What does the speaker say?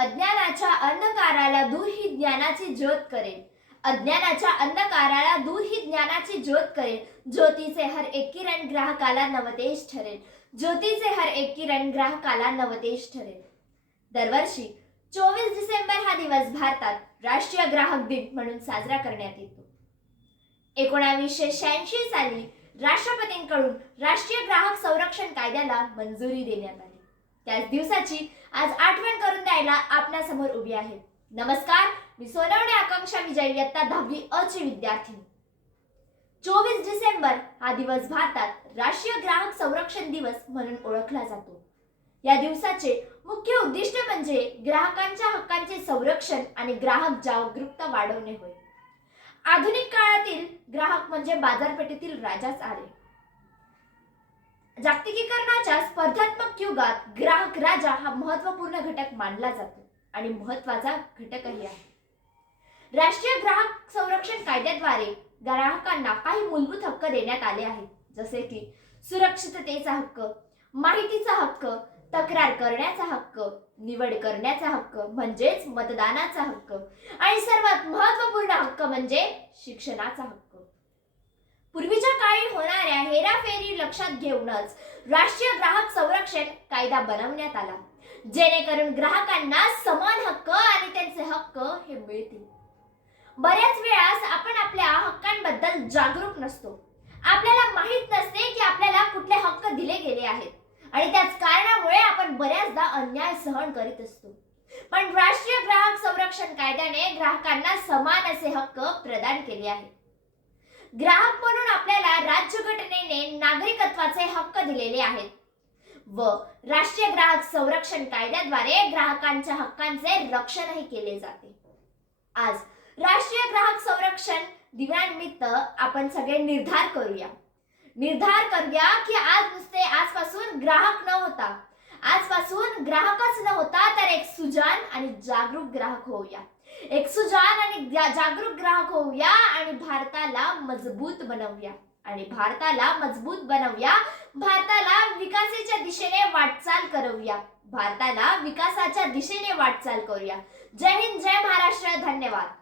अज्ञानाच्या अंधकाराला दूर ही ज्ञानाची ज्योत करेल. अज्ञानाच्या अंधकाराला दूर ही ज्ञानाची ज्योत करेल. ज्योतीचे हर एक किरण ग्राहकाला नवतेज ठरेल. ज्योतीचे हर एक किरण ग्राहकाला नवतेज ठरेल. दरवर्षी 24 डिसेंबर हा दिवस भारतात राष्ट्रीय ग्राहक दिन म्हणून साजरा करण्यात येतो. 1986 साली राष्ट्रपतींकडून राष्ट्रीय ग्राहक संरक्षण कायद्याला मंजुरी देण्यात आली. त्याच दिवसाची आज आठवण करून द्यायला आपणासमोर उभी आहे. नमस्कार, मी सोनवणे आकांक्षा विजय, इयत्ता 10वी अ ची विद्यार्थिनी. 24 डिसेंबर हा दिवस भारतात राष्ट्रीय ग्राहक संरक्षण दिवस म्हणून ओळखला जातो. या दिवसाचे मुख्य उद्दिष्ट म्हणजे ग्राहकांच्या हक्कांचे संरक्षण आणि ग्राहक जागरूकता वाढवणे होय. आधुनिक काळातील ग्राहक म्हणजे बाजारपेठेतील राजाच आहे. जागतिकीकरणाच्या स्पर्धात्मक युगात ग्राहक राजा हा महत्त्वपूर्ण घटक मानला जातो आणि महत्त्वाचा घटकही आहे. राष्ट्रीय ग्राहक संरक्षण कायद्याद्वारे ग्राहकांना काही मूलभूत हक्क देण्यात आले आहेत, जसे की सुरक्षिततेचा हक्क, माहितीचा हक्क, तक्रार करण्याचा हक्क, निवड करण्याचा हक्क म्हणजेच मतदानाचा हक्क आणि सर्वात महत्त्वपूर्ण हक्क म्हणजे शिक्षणाचा हक्क. पूर्वीच्या काळी होणाऱ्या हेराफेरी लक्षात घेऊनच राष्ट्रीय ग्राहक संरक्षण कायदा बनवण्यात आला, जेणेकरून ग्राहकांना समान हक्क आणि त्यांचे हक्क हे मिळतील. बऱ्याच वेळास आपण आपल्या हक्कांबद्दल जागरूक नसतो. आपल्याला माहित नसते की आपल्याला कुठले हक्क दिले गेले आहेत आणि त्याच कारणामुळे आपण बऱ्याचदा अन्याय सहन करीत असतो. पण राष्ट्रीय ग्राहक संरक्षण कायद्याने ग्राहकांना समान असे हक्क प्रदान केले आहेत. ग्राहक म्हणून आपल्याला राज्यघटनेने नागरिकत्वाचे हक्क दिलेले आहेत व राष्ट्रीय ग्राहक संरक्षण कायद्याद्वारे ग्राहकांच्या हक्कांचे रक्षणही केले जाते. आज राष्ट्रीय ग्राहक संरक्षण दिनानिमित्त आपण सगळे निर्धार करूया की आज नुसते आजपासून ग्राहक न होता, आजपासून ग्राहकच न होता तर एक सुजाण आणि जागरूक ग्राहक होऊया. एक सुजाण आणि जागरूक ग्राहक होऊया आणि भारताला मजबूत बनवूया. भारताला विकासाच्या दिशेने वाटचाल करूया. जय हिंद, जय महाराष्ट्र. धन्यवाद.